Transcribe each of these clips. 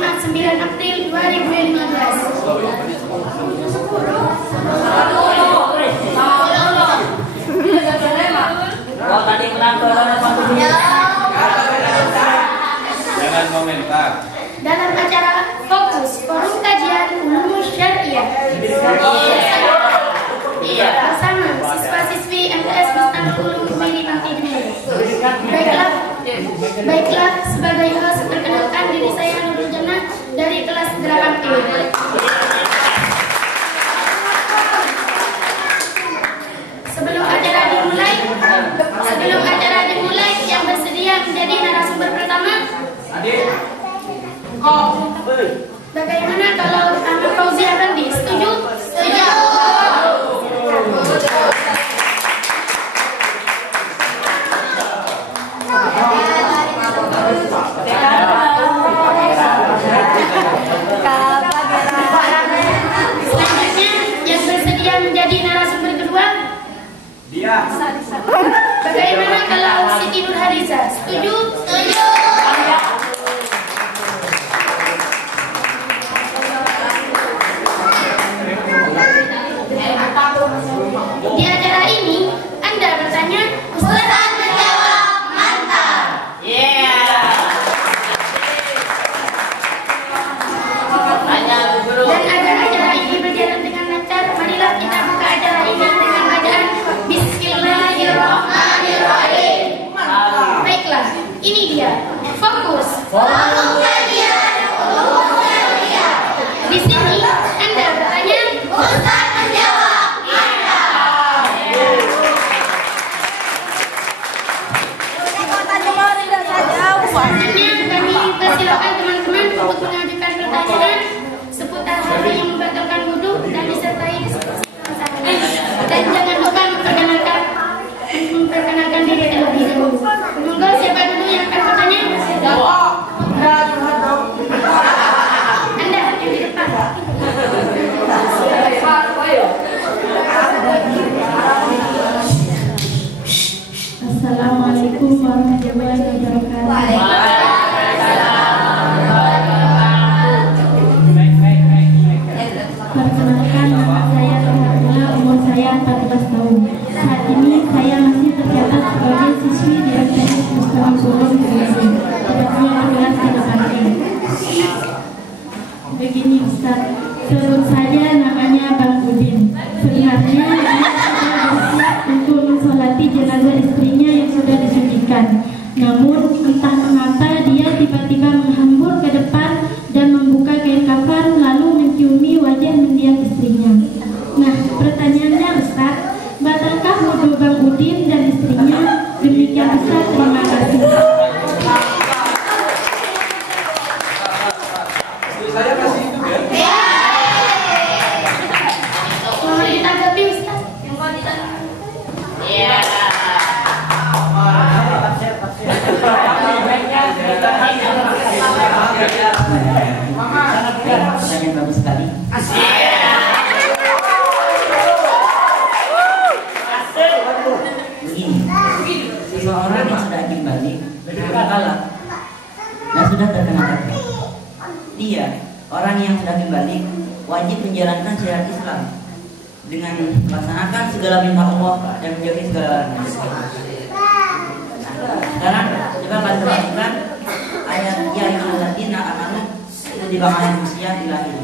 Jumat 9 April 2015. Oh, tadi jangan komentar. Dalam acara Fokus Forum Kajian Ulum Syariah bersama siswa-siswi MTS Bustana Ulum Kemiri Panti Demir. Baiklah, sebagai host perkenalkan diri saya Nurul Jannah dari kelas 8E. Sebelum acara dimulai, yang bersedia menjadi narasumber pertama? Bagaimana kalau Ahmad Fauzi Afandi? Setuju? Setuju. Selanjutnya yang bersedia menjadi narasumber kedua? Dia. Bagaimana kalau Siti Nurhaliza? Setuju? Setuju. Di acara ini Anda bertanya, Ustaz menjawab, mantap. Dan agar acara ini berjalan dengan lancar, marilah kita buka acara ini dengan bacaan Bismillahirrahmanirrahim. Baiklah, ini dia Fokus Forum Kajian Ulum Syariah. Di sini Anda bertanya, Ustaz menjawab, mantap. Selanjutnya kami persilakan teman-teman untuk mengajukan pertanyaan seputar hal yang membatalkan wudhu dan disertai diskusi bersama. Dan jangan lupa memperkenalkan diri terlebih dahulu. Monggo, siapa dulu yang akan bertanya? Anda yang di depan. Assalamualaikum warahmatullahi wabarakatuh. Perkenalkan, nama saya Rohana, umur saya 14 tahun. Saat ini saya masih tercatat sebagai siswi di MTS Bustana Ulum Kemiri, tepatnya kelas 8E. Begini Ustaz, sebut saja namanya Bang Udin. Sebenarnya dia sudah bersiap untuk mensolati jenazah istrinya yang sudah disucikan. Namun entah mengapa dia tiba-tiba menghambur ke depan dan membuka kain kafan lalu menciumi wajah mendiang istrinya. Nah, pertanyaannya Ustaz, batalkah wudhu Bang Udin dan istrinya? Demikian Ustaz, terima kasih. Saya kasih itu ya. Mau ditanggapi Ustaz? Yang mau ditanggapi? Pertanyaan bagus sekali. Begini, seseorang yang sudah hakim balik kalah dan sudah terkena takdir, dia orang yang sudah hakim balik wajib menjalankan syariat Islam dengan melaksanakan segala perintah Allah dan menjauhi segala larangan. Sekarang coba kalian perhatikan ayat ya ayyuhalladzina amanu itu di bawah usia dilahir.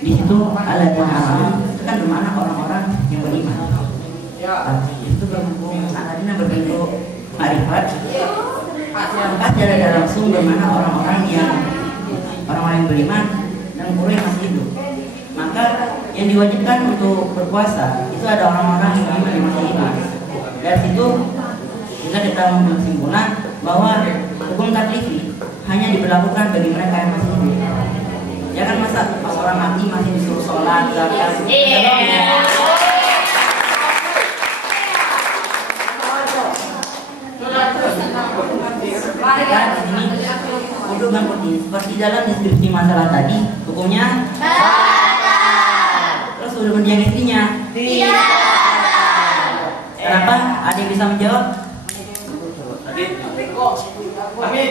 Di situ alladzina amanu itu kan bermakna orang-orang yang beriman. Itu alladzina berbentuk ma'rifat. Maka secara langsung bermakna orang-orang yang beriman dan umur yang masih hidup. Maka yang diwajibkan untuk berpuasa itu ada orang-orang yang beriman yang masih hidup. Dari situ kita mengambil kesimpulan bahwa hukum taklifi hanya diberlakukan bagi mereka yang masih hidup. Jangan masa pas orang mati masih disuruh sholat, zakat. Dan ini untuk Bang Udin seperti dalam deskripsi masalah tadi, hukumnya batal. Terus udah mendiang istrinya? Tidak. Kenapa? Ada yang bisa menjawab? Amin.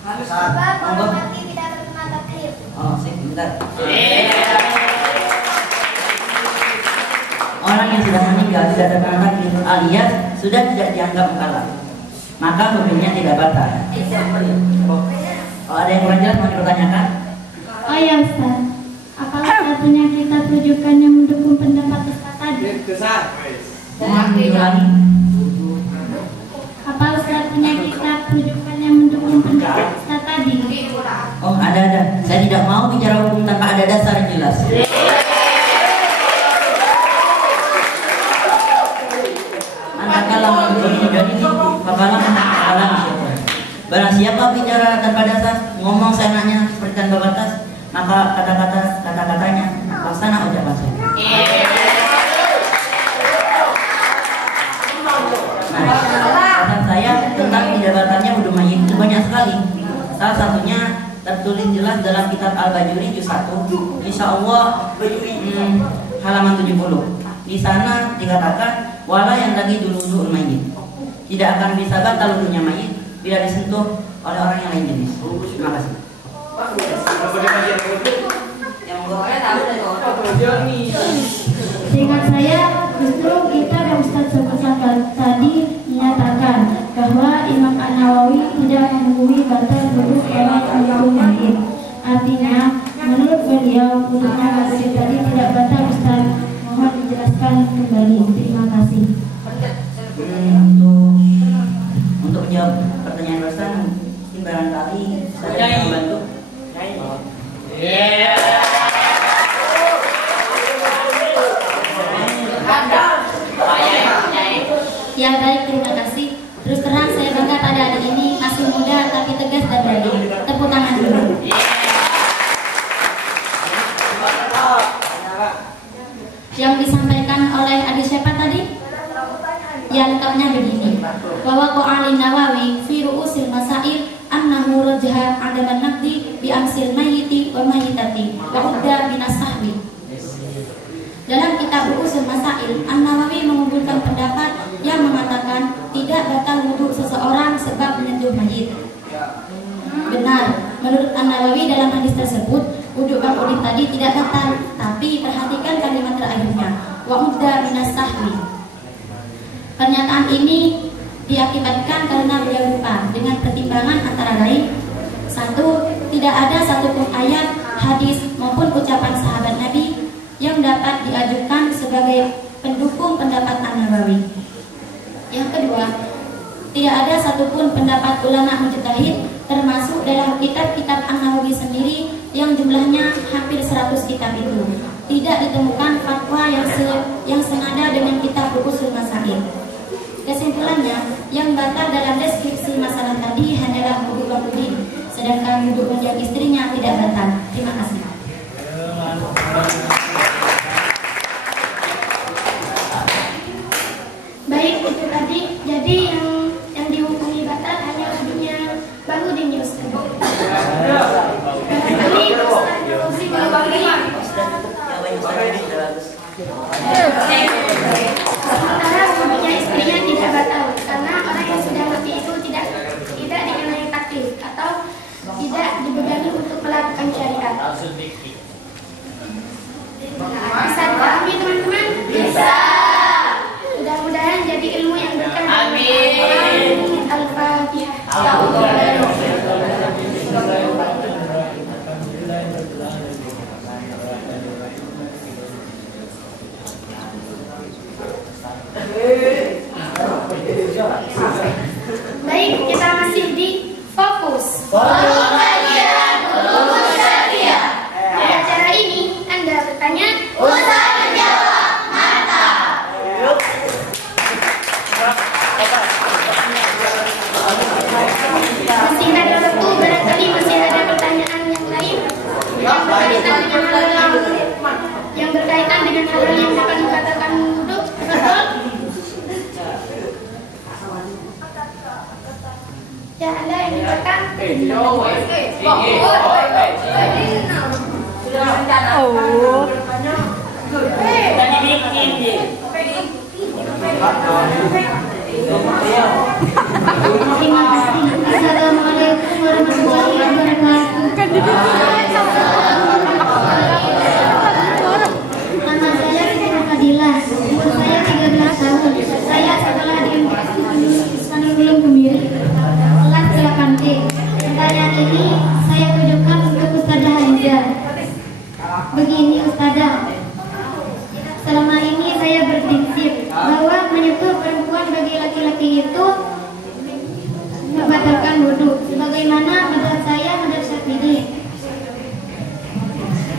Bapak menghormati tidak terkena takdir. Oh, sebentar. Orang yang sudah meninggal tidak terkena takdir alias sudah tidak dianggap mukallaf, maka hukumnya tidak batal. Oh, ada yang kurang jelas mau dipertanyakan? Oh ya Ustaz, apalah satunya kita tujukan yang mendukung pendapat Ustaz tadi? Mohon diulangi. Apa satunya kita tujukan yang mendukung pendapat Ustaz tadi? Oh, ada. Saya tidak mau bicara hukum tanpa ada dasar yang jelas. Manakala menurut ini, makalah siapa? Barang siapa bicara tanpa dasar, ngomong seenaknya seperti tanpa batas, maka kata-katanya laksana ucapan saya. Nah, saya tentang tidak batalnya wudu mayit itu banyak sekali. Salah satunya tertulis jelas dalam kitab Al-Bajuri juz 1, insyaallah halaman 70. Di sana dikatakan wala yang lagi dulu mayit. Tidak akan bisa batal wudunya mayit bila disentuh oleh orang yang lain jenis. Terima kasih. Seingat saya, justru kita dan Ustaz sebutkan tadi menyatakan bahwa Imam An-Nawawi tidak menghukumi batal wudu orang yang mayit. Artinya, menurut beliau wudunya tadi tidak batal Ustaz. Mohon dijelaskan kembali. Terima kasih. Untuk menjawab pertanyaan Ustaz, mungkin barangkali saya bisa membantu. Ya baik, terima kasih. Terus terang saya bangga pada adik ini, masih muda tapi tegas dan berani. Tepuk tangan dulu. Yang disampaikan oleh adik siapa tadi? Ya lengkapnya begini, bahwa Qa'alin Nawawi fi ru'usil masail annahu rajaha 'adaman naqdi bi amsil mayyiti wa mayyitati wa udda minas sahwi. Dalam kitab Ru'usul Masail, An-Nawawi mengumpulkan pendapat yang mengatakan tidak batal wudu seseorang sebab menyentuh mayit. Benar, menurut An-Nawawi dalam hadis tersebut wudu Bang Udin tadi tidak batal, tapi perhatikan kalimat terakhirnya, wa udda minas sahwi. Pernyataan ini diakibatkan karena beliau lupa dengan pertimbangan antara lain: 1. Tidak ada satupun ayat, hadis maupun ucapan sahabat Nabi yang dapat diajukan sebagai pendukung pendapat An-Nawawi. Yang kedua, tidak ada satupun pendapat ulama mujtahid termasuk dalam kitab-kitab An-Nawawi sendiri yang jumlahnya hampir 100 kitab itu. Tidak ditemukan fatwa yang senada dengan kitab Ru'usul Masail. Kesimpulannya, yang batal dalam deskripsi masalah tadi hanyalah wudu Bang Udin, sedangkan wudu mendiang istrinya tidak batal. Terima kasih. Baik, itu tadi. Jadi yang dihukumi batal hanya wudunya Bang Udin ya Ustaz. Barangkali Ustaz Fauzi mewakili. Sementara wudunya istrinya tidak batal karena orang yang sudah mati itu tidak dikenai takdir atau tidak dibebani untuk melakukan syariat. Bisa dipahami teman-teman? Bisa. Mudah-mudahan jadi ilmu yang berkah. Amin. Al-Fatihah. Baik, kita masih di fokus. Di acara ini Anda bertanya, Ustaz menjawab, mantap. Masih ada waktu, barangkali masih ada pertanyaan yang lain yang berkaitan dengan hal yang akan mengatakan wudu. Betul? Ya, Anda yang di belakang. Terima kasih. pertanyaan ini saya tujukan untuk Ustazah Haliza. Begini Ustazah, selama ini saya berprinsip bahwa menyentuh perempuan bagi laki-laki itu membatalkan wudhu, sebagaimana mazhab saya mazhab Syafi'i.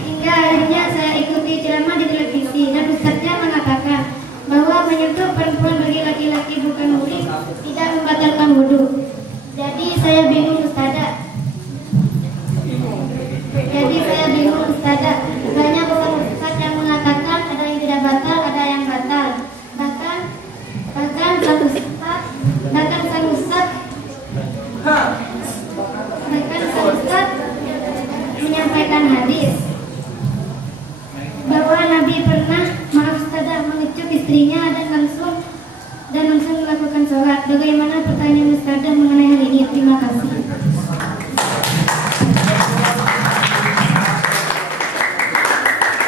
Hingga akhirnya saya ikuti ceramah di televisi dan ustaznya mengatakan bahwa menyentuh perempuan bagi laki-laki bukan muhrim tidak membatalkan wudhu. Jadi saya bingung Ustazah. Banyak ustaz yang mengatakan ada yang tidak batal, ada yang batal. Bahkan sang ustaz menyampaikan hadis bahwa Nabi pernah mengecup istrinya dan langsung melakukan sholat. Bagaimana pertanyaan Ustazah mengenai hal ini? Terima kasih.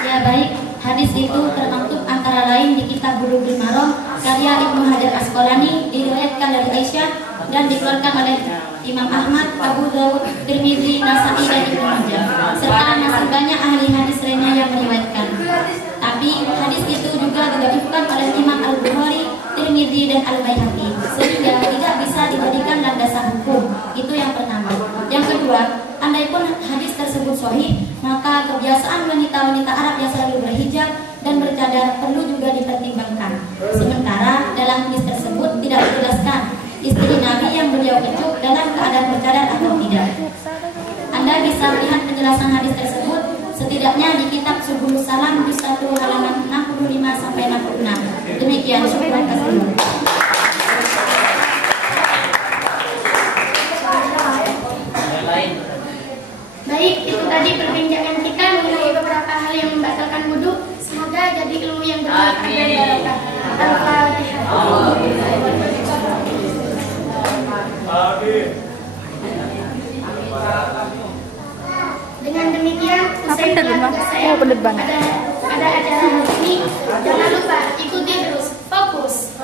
Ya baik, hadis itu termaktub antara lain di kitab Bulughul Maram karya Ibnu Hajar Asqalani, diriwayatkan dari Aisyah dan dikeluarkan oleh Imam Ahmad, Abu Dawud, Tirmidzi, Nasa'i dan Ibnu Majah, serta masih banyak ahli hadis lainnya yang meriwayatkan. Tapi hadis itu juga didhaifkan oleh Imam Al-Bukhari, Tirmidzi dan Al-Baihaqi, sehingga tidak bisa dijadikan landasan hukum. Itu yang pertama. Yang kedua, andaipun hadis tersebut sahih, maka kebiasaan wanita-wanita Arab yang selalu berhijab dan bercadar perlu juga dipertimbangkan. Sementara dalam hadis tersebut tidak dijelaskan istri Nabi yang beliau kecup dalam keadaan bercadar atau tidak. Anda bisa melihat penjelasan hadis tersebut setidaknya di kitab Subul Salam juz 1 halaman 65-66. Demikian, syukran kasih. Baik, itu tadi perbincangan kita mengenai beberapa hal yang membatalkan wudhu. Semoga jadi ilmu yang bermanfaat dan barokah. Al-Fatihah. Dengan demikian, saya ada acara hari ini. Jangan lupa ikuti terus. Fokus.